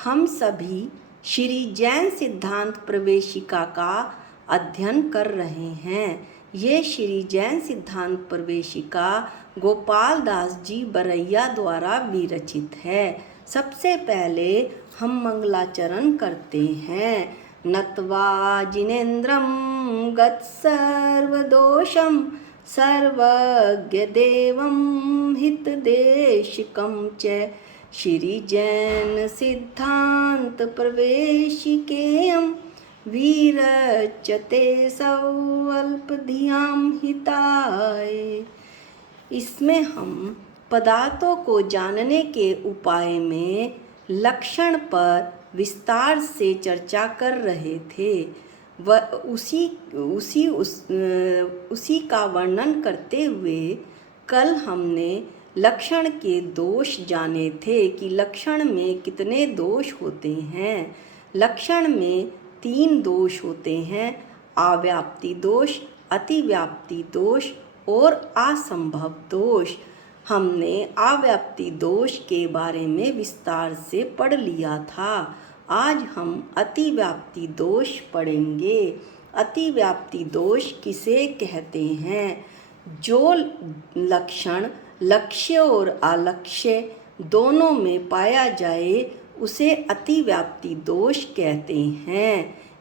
हम सभी श्री जैन सिद्धांत प्रवेशिका का अध्ययन कर रहे हैं। ये श्री जैन सिद्धांत प्रवेशिका गोपाल दास जी बरैया द्वारा विरचित है। सबसे पहले हम मंगलाचरण करते हैं। नत्वा जिनेन्द्रं गत्सर्वदोषं सर्वज्ञ देवं हितदेशिकं च श्री जैन सिद्धांत प्रवेशिकेयं विरचते सवल्पधियां हिताय। इसमें हम पदार्थों को जानने के उपाय में लक्षण पर विस्तार से चर्चा कर रहे थे। उसी का वर्णन करते हुए कल हमने लक्षण के दोष जाने थे कि लक्षण में कितने दोष होते हैं। लक्षण में 3 दोष होते हैं: अव्याप्ति दोष, अतिव्याप्ति दोष और असंभव दोष। हमने अव्याप्ति दोष के बारे में विस्तार से पढ़ लिया था। आज हम अतिव्याप्ति दोष पढ़ेंगे। अतिव्याप्ति दोष किसे कहते हैं? जो लक्षण लक्ष्य और अलक्ष्य दोनों में पाया जाए उसे अतिव्याप्ति दोष कहते हैं।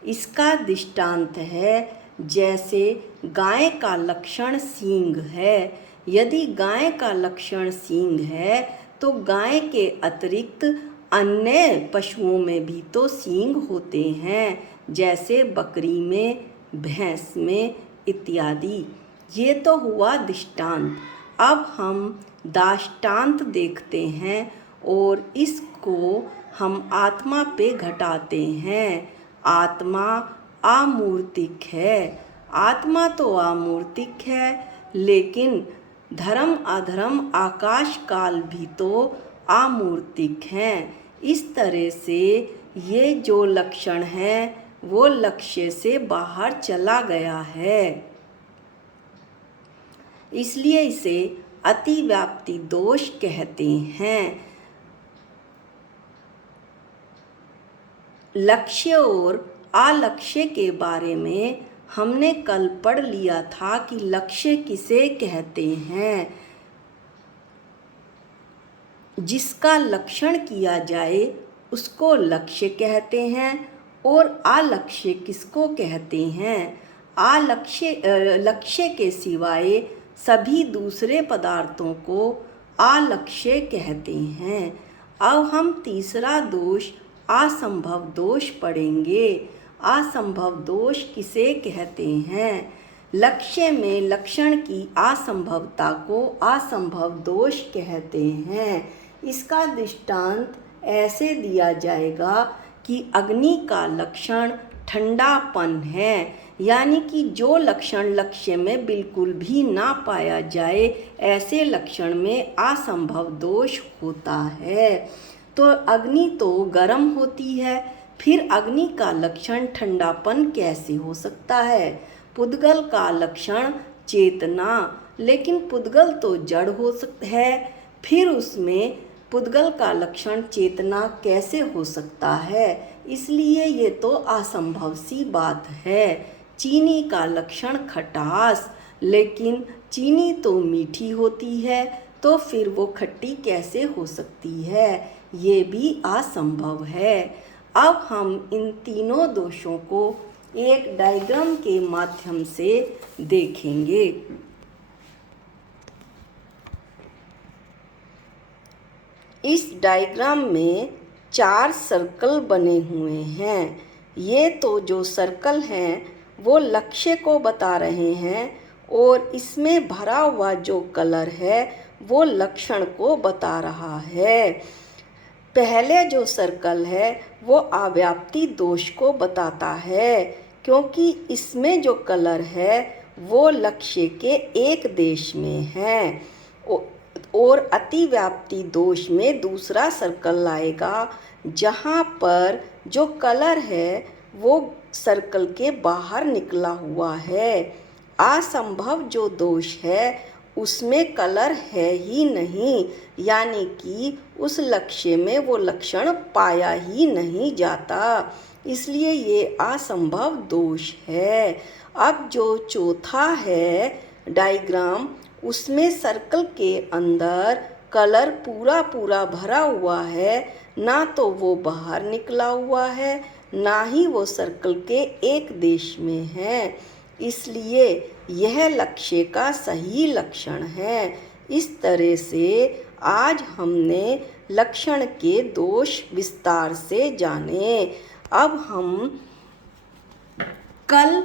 इसका दृष्टांत है, जैसे गाय का लक्षण सींग है। यदि गाय का लक्षण सींग है तो गाय के अतिरिक्त अन्य पशुओं में भी तो सींग होते हैं, जैसे बकरी में, भैंस में इत्यादि। ये तो हुआ दृष्टांत। अब हम दाष्टान्त देखते हैं और इसको हम आत्मा पे घटाते हैं। आत्मा अमूर्तिक है। आत्मा तो अमूर्तिक है, लेकिन धर्म अधर्म आकाश काल भी तो अमूर्तिक हैं। इस तरह से ये जो लक्षण है वो लक्ष्य से बाहर चला गया है, इसलिए इसे अतिव्याप्ति दोष कहते हैं। लक्ष्य और अलक्ष्य के बारे में हमने कल पढ़ लिया था कि लक्ष्य किसे कहते हैं? जिसका लक्षण किया जाए उसको लक्ष्य कहते हैं। और अलक्ष्य किसको कहते हैं? लक्ष्य के सिवाय सभी दूसरे पदार्थों को अलक्ष्य कहते हैं। अब हम तीसरा दोष असंभव दोष पढ़ेंगे। असंभव दोष किसे कहते हैं? लक्ष्य में लक्षण की असंभवता को असंभव दोष कहते हैं। इसका दृष्टांत ऐसे दिया जाएगा कि अग्नि का लक्षण ठंडापन है, यानी कि जो लक्षण लक्ष्य में बिल्कुल भी ना पाया जाए ऐसे लक्षण में असंभव दोष होता है। तो अग्नि तो गर्म होती है, फिर अग्नि का लक्षण ठंडापन कैसे हो सकता है? पुद्गल का लक्षण चेतना, लेकिन पुद्गल तो जड़ हो सकता है, फिर उसमें पुद्गल का लक्षण चेतना कैसे हो सकता है? इसलिए ये तो असंभव सी बात है। चीनी का लक्षण खटास, लेकिन चीनी तो मीठी होती है, तो फिर वो खट्टी कैसे हो सकती है? ये भी असंभव है। अब हम इन तीनों दोषों को एक डायग्राम के माध्यम से देखेंगे। इस डायग्राम में 4 सर्कल बने हुए हैं। ये तो जो सर्कल हैं वो लक्ष्य को बता रहे हैं, और इसमें भरा हुआ जो कलर है वो लक्षण को बता रहा है। पहले जो सर्कल है वो अव्याप्ति दोष को बताता है, क्योंकि इसमें जो कलर है वो लक्ष्य के एक देश में है। और अतिव्याप्ति दोष में दूसरा सर्कल आएगा, जहाँ पर जो कलर है वो सर्कल के बाहर निकला हुआ है। असंभव जो दोष है उसमें कलर है ही नहीं, यानी कि उस लक्ष्य में वो लक्षण पाया ही नहीं जाता, इसलिए ये असंभव दोष है। अब जो चौथा है डायग्राम, उसमें सर्कल के अंदर कलर पूरा पूरा भरा हुआ है, ना तो वो बाहर निकला हुआ है, ना ही वो सर्कल के एक देश में है, इसलिए यह लक्ष्य का सही लक्षण है। इस तरह से आज हमने लक्षण के दोष विस्तार से जाने। अब हम कल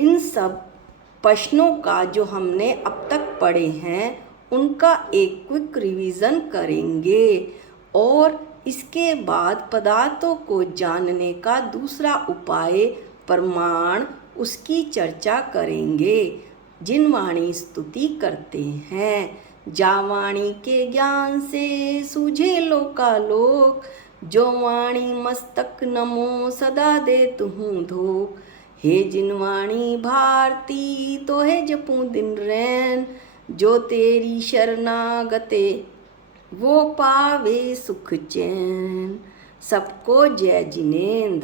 इन सब प्रश्नों का जो हमने अब तक पढ़े हैं उनका एक क्विक रिवीजन करेंगे और इसके बाद पदार्थों को जानने का दूसरा उपाय प्रमाण, उसकी चर्चा करेंगे। जिनवाणी स्तुति करते हैं, जावाणी के ज्ञान से सूझे लोकालोक, जो वाणी मस्तक नमो सदा देत हूँ धोख। हे जिनवाणी भारती तो है जपूं दिन रैन, जो तेरी शरणागते वो पावे सुख चैन। सबको जय जिनेंद्र।